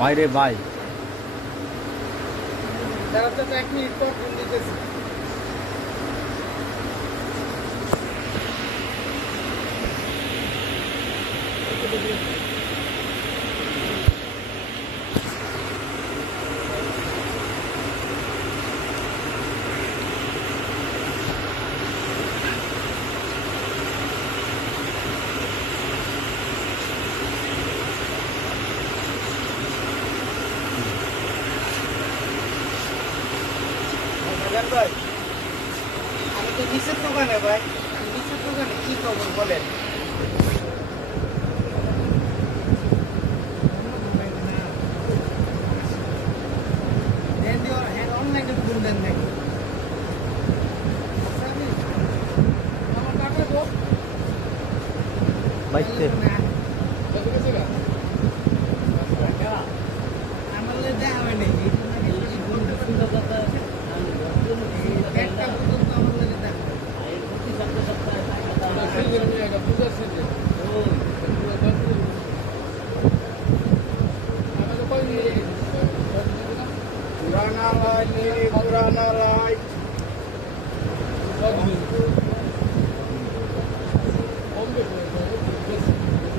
বাইরে ভাই এক মিনিট পর ফোন দিতেছি। ভাই আমি তো নিচের দোকানে ভাই, নিচের দোকানে কি খবর বলেন? অনলাইনে দেন নাকি আমার টাকা তো বাইতে আমার দেখা হয় নাকি একটা পর্যন্ত আমার লাগে দেখা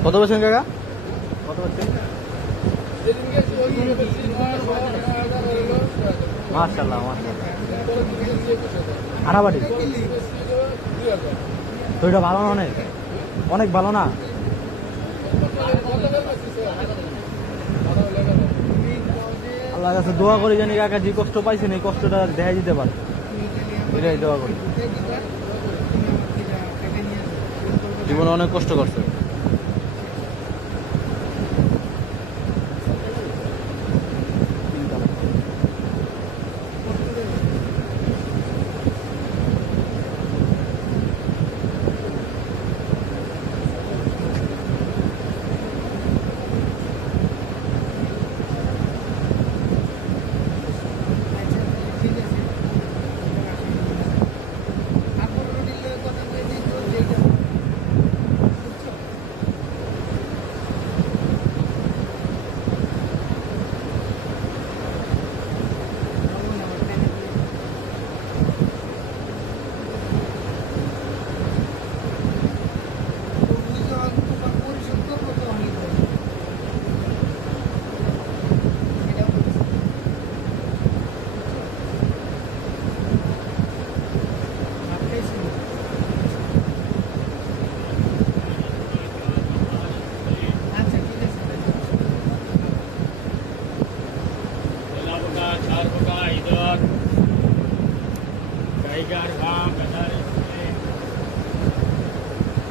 কত বলছেন কাকা? কত বলছেন? মাশাআল্লাহ মাশাআল্লাহ। আনাবাড়ি তো এটা ভালো না, অনেক অনেক ভালো না। আল্লাহর কাছে দোয়া করি জানি কাকা যে কষ্ট পাইছেন এই কষ্টটা দেখাই দিতে পারে, এটাই দোয়া করি। জীবনে অনেক কষ্ট করছে।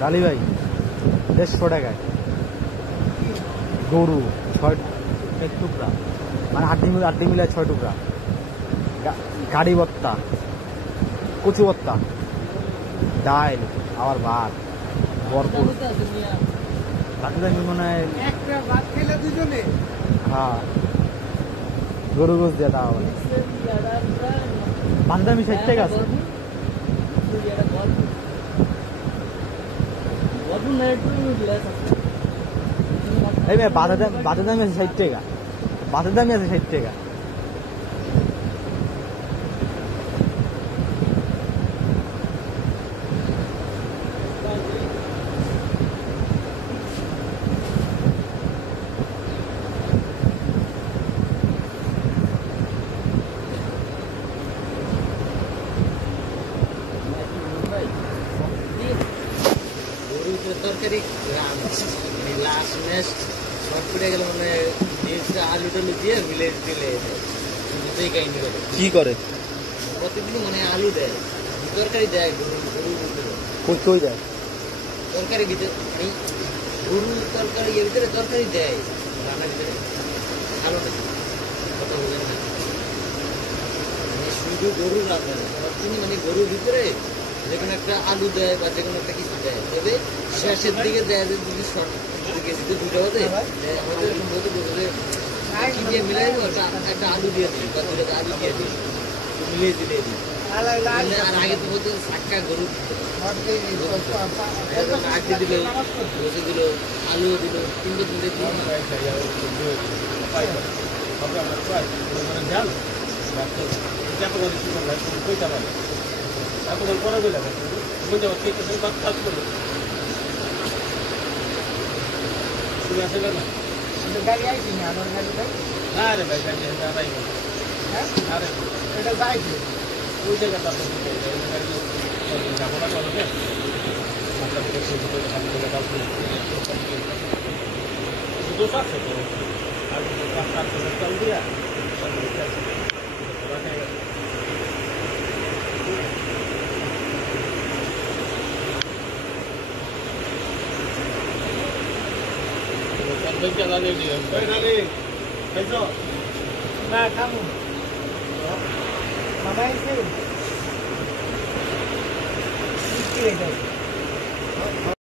ডালি ভাই 150 টাকায় গরু 6 টুকরা, মানে আটটি মিলে 6 টুকরা, গাড়ি ভর্তা, কচু ভর্তা, ডাল, আবার ভাত ভরপুর। রাতে মনে হয় একটা ভাত খেলে দুজনে। হ্যাঁ গরু গোস দিয়ে দেওয়া হবে। বান্দামি 60 টাকা আছে। এই মেয়ে বাতের দামি আছে 60 টাকা, বাতের দামি আছে 60 টাকা। তরকারি লাস্ট ম্যাচ শর্ট পড়ে গেল, মানে আলু টালু দিয়ে মিলে দিলে কি করে প্রতিদিন মানে আলু দেয়, তরকারি দেয়, কই দেয় তরকারি ভিতরে, গরুর তরকারি এর ভিতরে তরকারি দেয় রান্নার ভিতরে। ভালো না কথা বলেন না, শুধু গরুর রান্না মানে গরুর ভিতরে যেকোনো একটা আলু দেয় বা যেকোনো একটা কিছু দেয়, তবে শেষের দিকে দেয় যে যদি শর্ট দিকে দুটো হতে আমাদের সম্ভবত বলতে কি দিয়ে মিলাই একটা আলু দিয়ে দিই বা দুটো আলু দিয়ে দিই, মিলিয়ে দিলে দিই। আর আগে তো বলতে সাক্কা গরু আটি দিল বসে দিল আলু দিল তিনটে গাড়ি আইছি না আমার গাড়ি ভাই আরে ভাই গাড়ি দাঁড়াই হ্যাঁ আরে এটা যাইছে ওই জায়গাটা তো যাবো না চলবে দোষ আছে তো আর রাস্তার চাল দিয়া চালালে দিয়ে না খামু মামা এসে কি রে